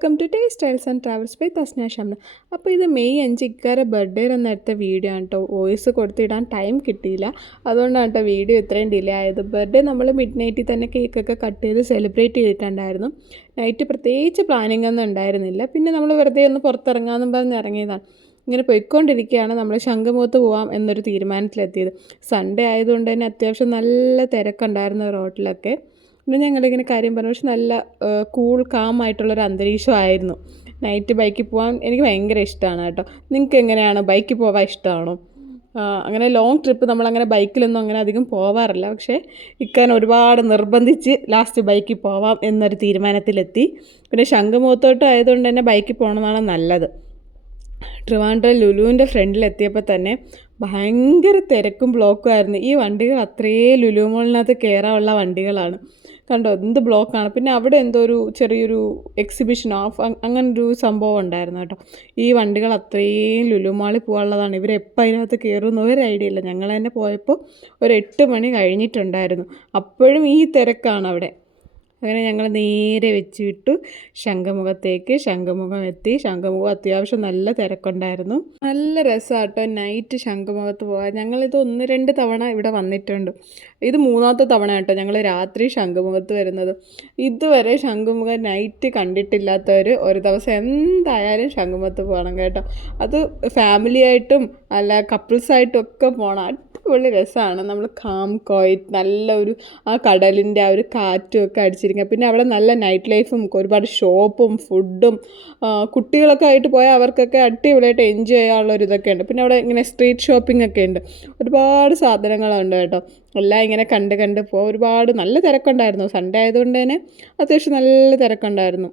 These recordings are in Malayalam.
Welcome to taste styles and travels by Thasna Shamna. അപ്പോൾ ഇത് മെയ് 5 ഇക്കാരെ ബർത്ത്ഡേ എന്നെടുത്ത വീഡിയോ ആണ് കേട്ടോ. വോയിസ് കൊടുത്തിടാൻ ടൈം കിട്ടിയില്ല, അതുകൊണ്ടാണ് കേട്ടോ വീഡിയോ ഇത്രയും ഡിലേ ആയത്. ബർത്ത്ഡേ നമ്മൾ മിഡ് നൈറ്റിൽ തന്നെ കേക്കൊക്കെ കട്ട് ചെയ്ത് സെലിബ്രേറ്റ് ചെയ്തിട്ടുണ്ടായിരുന്നു. നൈറ്റ് പ്രത്യേകിച്ച് പ്ലാനിങ് ഒന്നും ഉണ്ടായിരുന്നില്ല. പിന്നെ നമ്മൾ വെറുതെ ഒന്ന് പുറത്തിറങ്ങാമെന്നും പറഞ്ഞ് ഇറങ്ങിയതാണ്. ഇങ്ങനെ പോയിക്കൊണ്ടിരിക്കുകയാണ് നമ്മൾ ശംഖുമുഖത്ത് പോകാം എന്നൊരു തീരുമാനത്തിലെത്തിയത്. സൺഡേ ആയതുകൊണ്ട് തന്നെ അത്യാവശ്യം നല്ല തിരക്കുണ്ടായിരുന്നു റോഡിലൊക്കെ. പിന്നെ ഞങ്ങളിങ്ങനെ കാര്യം പറഞ്ഞു. പക്ഷെ നല്ല കൂൾ കാമായിട്ടുള്ളൊരു അന്തരീക്ഷമായിരുന്നു. നൈറ്റ് ബൈക്കിൽ പോകാൻ എനിക്ക് ഭയങ്കര ഇഷ്ടമാണ് കേട്ടോ. നിങ്ങൾക്ക് എങ്ങനെയാണ്, ബൈക്കിൽ പോകാൻ ഇഷ്ടമാണോ? അങ്ങനെ ലോങ് ട്രിപ്പ് നമ്മളങ്ങനെ ബൈക്കിലൊന്നും അങ്ങനെ അധികം പോവാറില്ല. പക്ഷേ ഇക്കാൻ ഒരുപാട് നിർബന്ധിച്ച് ലാസ്റ്റ് ബൈക്കിൽ പോവാം എന്നൊരു തീരുമാനത്തിലെത്തി. പിന്നെ ശംഖുമുഖത്തോട്ട് ആയതുകൊണ്ട് തന്നെ ബൈക്കിൽ പോകണമെന്നാണ് നല്ലത്. ട്രിവാൻഡ്രം ലുലുവിൻ്റെ ഫ്രണ്ടിലെത്തിയപ്പോൾ തന്നെ ഭയങ്കര തിരക്കും ബ്ലോക്കും ആയിരുന്നു. ഈ വണ്ടികൾ അത്രയേ ലുലു മോളിനകത്ത് കയറാനുള്ള വണ്ടികളാണ്. കണ്ടോ എന്ത് ബ്ലോക്കാണ്. പിന്നെ അവിടെ എന്തോ ഒരു ചെറിയൊരു എക്സിബിഷൻ ഓഫ് അങ്ങനൊരു സംഭവം ഉണ്ടായിരുന്നു കേട്ടോ. ഈ വണ്ടികൾ അത്രയും ലുലു മാളിൽ പോകാനുള്ളതാണ്. ഇവരെപ്പോൾ അതിനകത്ത് കയറുന്ന ഒരു ഐഡിയ ഇല്ല. ഞങ്ങൾ തന്നെ പോയപ്പോൾ ഒരു 8 മണി കഴിഞ്ഞിട്ടുണ്ടായിരുന്നു. അപ്പോഴും ഈ തിരക്കാണ് അവിടെ. അങ്ങനെ ഞങ്ങൾ നേരെ വെച്ച് വിട്ടു ശംഖുമുഖത്തേക്ക്. ശംഖുമുഖം എത്തി. ശംഖുമുഖം അത്യാവശ്യം നല്ല തിരക്കുണ്ടായിരുന്നു. നല്ല രസമാട്ടോ നൈറ്റ് ശംഖുമുഖത്ത് പോകാൻ. ഞങ്ങളിത് 1-2 തവണ ഇവിടെ വന്നിട്ടുണ്ട്. ഇത് 3ാമത്തെ തവണ കേട്ടോ ഞങ്ങൾ രാത്രി ശംഖുമുഖത്ത് വരുന്നത്. ഇതുവരെ ശംഖുമുഖം നൈറ്റ് കണ്ടിട്ടില്ലാത്തവർ ഒരു ദിവസം എന്തായാലും ശംഖുമുഖത്ത് പോകണം കേട്ടോ. അത് ഫാമിലിയായിട്ടും അല്ല കപ്പിൾസായിട്ടും ഒക്കെ പോകണം. അടിപൊളി രസമാണ്. നമ്മൾ കാം കോയിറ്റ് നല്ലൊരു ആ കടലിൻ്റെ ആ ഒരു കാറ്റും ഒക്കെ അടിച്ചിരിക്കുക. പിന്നെ അവിടെ നല്ല നൈറ്റ് ലൈഫും ഒരുപാട് ഷോപ്പും ഫുഡും കുട്ടികളൊക്കെ ആയിട്ട് പോയാൽ അവർക്കൊക്കെ അടിപൊളിയായിട്ട് എൻജോയ് ചെയ്യാനുള്ളൊരു ഇതൊക്കെ ഉണ്ട്. പിന്നെ അവിടെ ഇങ്ങനെ സ്ട്രീറ്റ് ഷോപ്പിംഗ് ഒക്കെ ഉണ്ട്. ഒരുപാട് സാധനങ്ങളുണ്ട് കേട്ടോ. എല്ലാം ഇങ്ങനെ കണ്ട് പോകാം. ഒരുപാട് നല്ല തിരക്കുണ്ടായിരുന്നു. സൺഡേ ആയതുകൊണ്ട് തന്നെ അത്യാവശ്യം നല്ല തിരക്കുണ്ടായിരുന്നു.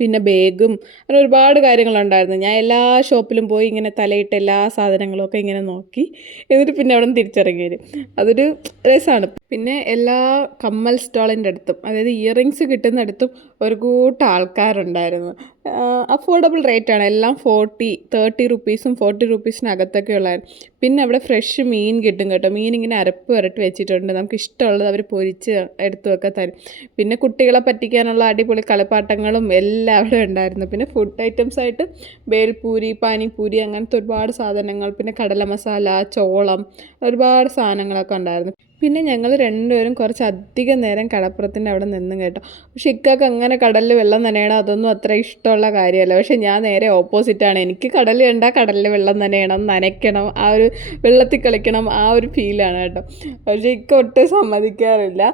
പിന്നെ ബാഗും അങ്ങനെ ഒരുപാട് കാര്യങ്ങളുണ്ടായിരുന്നു. ഞാൻ എല്ലാ ഷോപ്പിലും പോയി ഇങ്ങനെ തലയിട്ട് എല്ലാ സാധനങ്ങളൊക്കെ ഇങ്ങനെ നോക്കി. എന്നിട്ട് പിന്നെ അവിടെ നിന്ന് തിരിച്ചിറങ്ങി വരും. അതൊരു രസമാണ്. പിന്നെ എല്ലാ കമ്മൽ സ്റ്റോളിൻ്റെ അടുത്തും, അതായത് ഇയറിങ്സ് കിട്ടുന്നിടത്തും ഒരു കൂട്ടം ആൾക്കാരുണ്ടായിരുന്നു. അഫോർഡബിൾ റേറ്റാണ്. എല്ലാം 30 റുപ്പീസും 40 റുപ്പീസിനകത്തൊക്കെ ഉള്ളായിരുന്നു. പിന്നെ അവിടെ ഫ്രഷ് മീൻ കിട്ടും കേട്ടോ. മീൻ ഇങ്ങനെ അരപ്പ് പുരട്ടി വെച്ചിട്ടുണ്ട്. നമുക്ക് ഇഷ്ടമുള്ളത് അവർ പൊരിച്ച് എടുത്തുമൊക്കെ തരും. പിന്നെ കുട്ടികളെ പറ്റിക്കാനുള്ള അടിപൊളി കളിപ്പാട്ടങ്ങളും എല്ലാം അവിടെ ഉണ്ടായിരുന്നു. പിന്നെ ഫുഡ് ഐറ്റംസ് ആയിട്ട് ബേൽപൂരി, പാനിപൂരി അങ്ങനത്തെ ഒരുപാട് സാധനങ്ങൾ, പിന്നെ കടല മസാല, ചോളം, ഒരുപാട് സാധനങ്ങളൊക്കെ ഉണ്ടായിരുന്നു. പിന്നെ ഞങ്ങൾ രണ്ടുപേരും കുറച്ചധികം നേരം കടപ്പുറത്തിൻ്റെ അവിടെ നിന്നും കേട്ടോ. പക്ഷെ ഇക്കാക്ക് അങ്ങനെ കടലിൽ വെള്ളം നനയണം അതൊന്നും അത്ര ഇഷ്ടമുള്ള കാര്യമല്ല. പക്ഷെ ഞാൻ നേരെ ഓപ്പോസിറ്റാണ്. എനിക്ക് കടൽ കണ്ടാൽ കടലിൽ വെള്ളം നനയണം, നനയ്ക്കണം, ആ ഒരു വെള്ളത്തിൽ കളിക്കണം, ആ ഒരു ഫീലാണ് കേട്ടോ. പക്ഷേ ഇക്ക ഒട്ടും സമ്മതിക്കാറില്ല.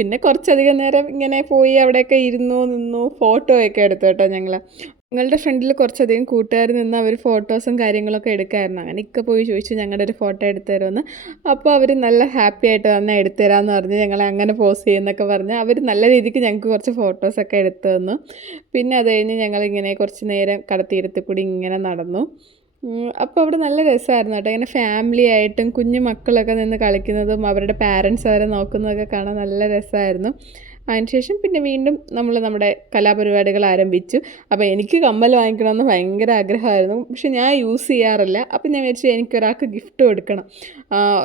പിന്നെ കുറച്ചധികം നേരം ഇങ്ങനെ പോയി അവിടെയൊക്കെ നിന്നു ഫോട്ടോ ഒക്കെ എടുത്തു കേട്ടോ. ഞങ്ങളുടെ ഫ്രണ്ടിൽ കുറച്ചധികം കൂട്ടുകാർ നിന്ന് അവർ ഫോട്ടോസും കാര്യങ്ങളൊക്കെ എടുക്കാമായിരുന്നു. അങ്ങനെ ഇക്ക പോയി ചോദിച്ചു ഞങ്ങളുടെ ഒരു ഫോട്ടോ എടുത്തു തരുമെന്ന്. അപ്പോൾ അവർ നല്ല ഹാപ്പി ആയിട്ട് തന്നെ എടുത്തു തരാമെന്ന് പറഞ്ഞ് ഞങ്ങളെ അങ്ങനെ പോസ്റ്റ് ചെയ്യുന്നൊക്കെ പറഞ്ഞ് അവർ നല്ല രീതിക്ക് ഞങ്ങൾക്ക് കുറച്ച് ഫോട്ടോസൊക്കെ എടുത്തു തന്നു. പിന്നെ അത് കഴിഞ്ഞ് ഞങ്ങളിങ്ങനെ കുറച്ച് നേരം കടൽത്തീരത്തിൽ കൂടി ഇങ്ങനെ നടന്നു. അപ്പോൾ അവിടെ നല്ല രസമായിരുന്നു കേട്ടോ. ഇങ്ങനെ ഫാമിലി ആയിട്ടും കുഞ്ഞു മക്കളൊക്കെ നിന്ന് കളിക്കുന്നതും അവരുടെ പാരൻസ് അവരെ നോക്കുന്നതൊക്കെ കാണാൻ നല്ല രസമായിരുന്നു. അതിനുശേഷം പിന്നെ വീണ്ടും നമ്മൾ നമ്മുടെ കലാപരിപാടികൾ ആരംഭിച്ചു. അപ്പോൾ എനിക്ക് കമ്മൽ വാങ്ങിക്കണമെന്ന് ഭയങ്കര ആഗ്രഹമായിരുന്നു. പക്ഷെ ഞാൻ യൂസ് ചെയ്യാറില്ല. അപ്പോൾ ഞാൻ വിചാരിച്ചു എനിക്കൊരാൾക്ക് ഗിഫ്റ്റ് കൊടുക്കണം.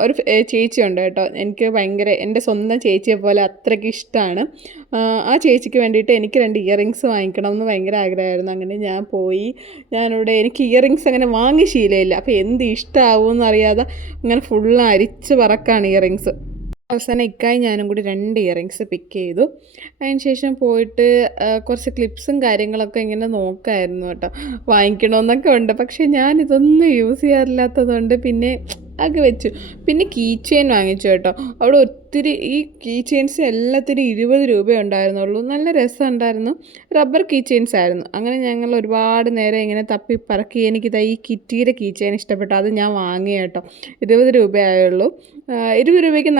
ഒരു ചേച്ചിയുണ്ട് കേട്ടോ. എനിക്ക് ഭയങ്കര എൻ്റെ സ്വന്തം ചേച്ചിയെ പോലെ അത്രയ്ക്ക് ഇഷ്ടമാണ്. ആ ചേച്ചിക്ക് വേണ്ടിയിട്ട് എനിക്ക് 2 ഇയറിങ്സ് വാങ്ങിക്കണം എന്ന് ഭയങ്കര ആഗ്രഹമായിരുന്നു. അങ്ങനെ ഞാൻ പോയി. എനിക്ക് ഇയറിങ്സ് അങ്ങനെ വാങ്ങി ശീലമില്ല. അപ്പോൾ എന്ത് ഇഷ്ടമാവുമെന്ന് അറിയാതെ അങ്ങനെ ഫുള്ള് അരിച്ച് പറക്കാണ് ഇയറിങ്സ്. അവസാനം ഇക്കായി ഞാനും കൂടി 2 ഇയറിങ്സ് പിക്ക് ചെയ്തു. അതിന് ശേഷം പോയിട്ട് കുറച്ച് ക്ലിപ്സും കാര്യങ്ങളൊക്കെ ഇങ്ങനെ നോക്കായിരുന്നു കേട്ടോ. വാങ്ങിക്കണമെന്നൊക്കെ ഉണ്ട്. പക്ഷേ ഞാനിതൊന്നും യൂസ് ചെയ്യാറില്ലാത്തതുകൊണ്ട് പിന്നെ ഒക്കെ വെച്ചു. പിന്നെ കീ ചെയിൻ വാങ്ങിച്ചു കേട്ടോ. അവിടെ ഒത്തിരി ഈ കീ ചെയിൻസ് എല്ലാത്തിനും 20 രൂപയേ ഉണ്ടായിരുന്നുള്ളൂ. നല്ല രസമുണ്ടായിരുന്നു. റബ്ബർ കീ ചെയിൻസ് ആയിരുന്നു. അങ്ങനെ ഞങ്ങൾ ഒരുപാട് നേരം ഇങ്ങനെ തപ്പി പറക്കി എനിക്കിതാ ഈ കിറ്റിയുടെ കീ ചെയിൻ ഇഷ്ടപ്പെട്ടു. അത് ഞാൻ വാങ്ങി കേട്ടോ. 20 രൂപയായുള്ളൂ. 20 രൂപയ്ക്ക്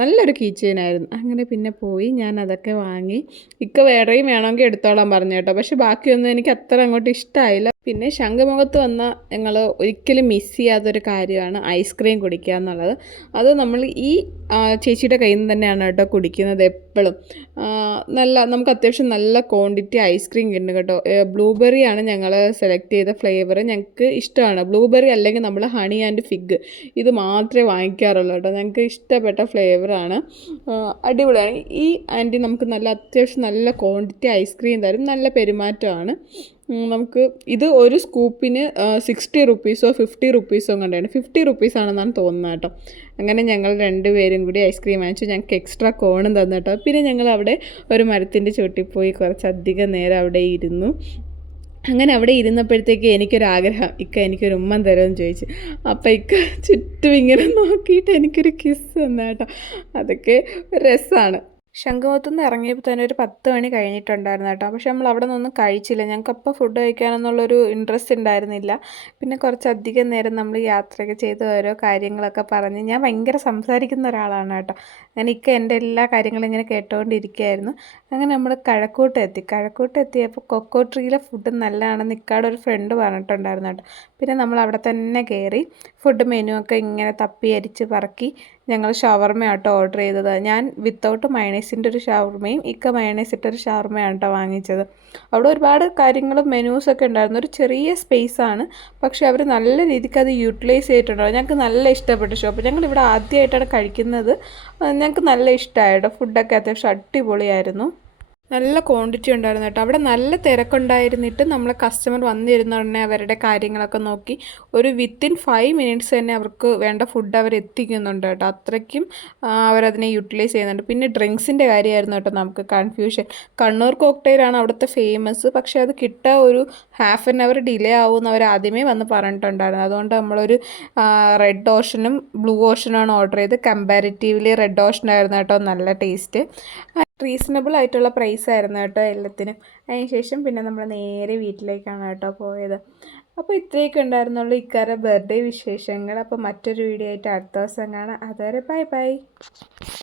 നല്ലൊരു കീ ചെയിൻ ആയിരുന്നു. അങ്ങനെ പിന്നെ പോയി ഞാൻ അതൊക്കെ വാങ്ങി. ഇക്ക വേറെയും വേണമെങ്കിൽ എടുത്തോളാൻ പറഞ്ഞു കേട്ടോ. പക്ഷെ ബാക്കിയൊന്നും എനിക്ക് അത്ര അങ്ങോട്ട് ഇഷ്ടമായില്ല. പിന്നെ ശംഖുമുഖത്ത് വന്ന ഞങ്ങൾ ഒരിക്കലും മിസ് ചെയ്യാത്തൊരു കാര്യമാണ് ഐസ്ക്രീം കുടിക്കുക എന്നുള്ളത്. അത് നമ്മൾ ഈ ചേച്ചിയുടെ ആൻറ്റിയുടെ കയ്യിൽ നിന്ന് തന്നെയാണ് കേട്ടോ കുടിക്കുന്നത് എപ്പോഴും. നമുക്ക് അത്യാവശ്യം നല്ല ക്വാണ്ടിറ്റി ഐസ്ക്രീം കിട്ടും കേട്ടോ. ബ്ലൂബെറിയാണ് ഞങ്ങൾ സെലക്ട് ചെയ്ത ഫ്ലേവർ. ഞങ്ങൾക്ക് ഇഷ്ടമാണ് ബ്ലൂബെറി, അല്ലെങ്കിൽ നമ്മൾ ഹണി ആൻഡ് ഫിഗ്, ഇത് മാത്രമേ വാങ്ങിക്കാറുള്ളൂ കേട്ടോ. ഞങ്ങൾക്ക് ഇഷ്ടപ്പെട്ട ഫ്ലേവറാണ്, അടിപൊളിയാണ്. ഈ ആൻറ്റി നമുക്ക് അത്യാവശ്യം നല്ല ക്വാണ്ടിറ്റി ഐസ്ക്രീം തരും, നല്ല പെരുമാറ്റമാണ്. നമുക്ക് ഇത് ഒരു സ്കൂപ്പിന് 60 റുപ്പീസോ 50 റുപ്പീസോ കണ്ടാണ്, 50 റുപ്പീസാണെന്നാണ് തോന്നുന്നത് കേട്ടോ. അങ്ങനെ ഞങ്ങൾ 2 പേരും കൂടി ഐസ്ക്രീം വാങ്ങിച്ചു. ഞങ്ങൾക്ക് എക്സ്ട്രാ കോണും തന്നു കേട്ടോ. പിന്നെ ഞങ്ങൾ അവിടെ ഒരു മരത്തിൻ്റെ ചുവട്ടിൽ പോയി കുറച്ചധികം നേരം അവിടെ ഇരുന്നു. അങ്ങനെ അവിടെ ഇരുന്നപ്പോഴത്തേക്ക് എനിക്കൊരാഗ്രഹം, എനിക്കൊരു ഉമ്മൻ തരുമെന്ന് ചോദിച്ചു. അപ്പോൾ ചുറ്റും ഇങ്ങനെ നോക്കിയിട്ട് എനിക്കൊരു കിസ് തന്നു കേട്ടോ. അതൊക്കെ രസമാണ്. ശംഖുമുഖത്തു നിന്ന് ഇറങ്ങിയപ്പോൾ തന്നെ ഒരു 10 മണി കഴിഞ്ഞിട്ടുണ്ടായിരുന്നു കേട്ടോ. പക്ഷെ നമ്മൾ അവിടെ നിന്നൊന്നും കഴിച്ചില്ല. ഞങ്ങൾക്ക് അപ്പോൾ ഫുഡ് കഴിക്കാനെന്നുള്ളൊരു ഇൻട്രസ്റ്റ് ഉണ്ടായിരുന്നില്ല. പിന്നെ കുറച്ചധികം നേരം നമ്മൾ യാത്രയൊക്കെ ചെയ്ത് ഓരോ കാര്യങ്ങളൊക്കെ പറഞ്ഞ്, ഞാൻ ഭയങ്കര സംസാരിക്കുന്ന ഒരാളാണ് കേട്ടോ. അങ്ങനെ എൻ്റെ എല്ലാ കാര്യങ്ങളും ഇങ്ങനെ കേട്ടുകൊണ്ടിരിക്കുകയായിരുന്നു. അങ്ങനെ നമ്മൾ കഴക്കൂട്ടെത്തിയപ്പോൾ കൊക്കോ ട്രീയിലെ ഫുഡ് നല്ലതാണെന്ന് ഒരു ഫ്രണ്ട് പറഞ്ഞിട്ടുണ്ടായിരുന്നു കേട്ടോ. പിന്നെ നമ്മൾ അവിടെ തന്നെ കയറി ഫുഡ് മെനു ഒക്കെ ഇങ്ങനെ തപ്പി അരിച്ച് പറക്കി ഞങ്ങൾ ഷവർമ ആട്ടോ ഓർഡർ ചെയ്തത്. ഞാൻ വിത്തൗട്ട് മയണൈസിൻ്റെ ഒരു ഷവർമയും മയണൈസ് ഇട്ടൊരു ഷവർമയാണ് കേട്ടോ വാങ്ങിച്ചത്. അവിടെ ഒരുപാട് കാര്യങ്ങളും മെനൂസൊക്കെ ഉണ്ടായിരുന്നു. ഒരു ചെറിയ സ്പേസാണ്, പക്ഷേ അവർ നല്ല രീതിക്ക് അത് യൂട്ടിലൈസ് ചെയ്തിട്ടുണ്ടാവും. ഞങ്ങൾക്ക് നല്ല ഇഷ്ടപ്പെട്ടു ഷോപ്പ്. ഞങ്ങളിവിടെ ആദ്യമായിട്ടാണ് കഴിക്കുന്നത്. ഞങ്ങൾക്ക് നല്ല ഇഷ്ടമായിട്ടോ. ഫുഡൊക്കെ അത്യാവശ്യം അടിപൊളിയായിരുന്നു. നല്ല ക്വാണ്ടിറ്റി ഉണ്ടായിരുന്നു കേട്ടോ. അവിടെ നല്ല തിരക്കുണ്ടായിരുന്നിട്ട് നമ്മളെ കസ്റ്റമർ വന്നിരുന്ന ഉടനെ അവരുടെ കാര്യങ്ങളൊക്കെ നോക്കി ഒരു വിത്തിൻ 5 മിനിറ്റ്സ് തന്നെ അവർക്ക് വേണ്ട ഫുഡ് അവർ എത്തിക്കുന്നുണ്ട് കേട്ടോ. അത്രയ്ക്കും അവരതിനെ യൂട്ടിലൈസ് ചെയ്യുന്നുണ്ട്. പിന്നെ ഡ്രിങ്ക്സിൻ്റെ കാര്യമായിരുന്നു കേട്ടോ നമുക്ക് കൺഫ്യൂഷൻ. കണ്ണൂർ കോക്ടെയിലാണ് അവിടുത്തെ ഫേമസ്, പക്ഷേ അത് കിട്ടാൻ ഒരു ഹാഫ് ആൻ അവർ ഡിലേ ആവുമെന്ന് അവർ ആദ്യമേ വന്ന് പറഞ്ഞിട്ടുണ്ടായിരുന്നു. അതുകൊണ്ട് നമ്മളൊരു റെഡ് ഓഷനും ബ്ലൂ ഓഷനുമാണ് ഓർഡർ ചെയ്ത്. കമ്പാരിറ്റീവ്ലി റെഡ് ഓഷനായിരുന്നു കേട്ടോ നല്ല ടേസ്റ്റ്. റീസണബിൾ ആയിട്ടുള്ള പ്രൈസ് ആയിരുന്നു കേട്ടോ എല്ലാത്തിനും. അതിനുശേഷം പിന്നെ നമ്മൾ നേരെ വീട്ടിലേക്കാണ് കേട്ടോ പോയത്. അപ്പോൾ ഇത്രയൊക്കെ ഉണ്ടായിരുന്നുള്ളൂ ബർത്ത്ഡേ വിശേഷങ്ങൾ. അപ്പോൾ മറ്റൊരു വീഡിയോ ആയിട്ട് അടുത്ത ദിവസം കാണാം. അതുവരെ ബൈ ബൈ.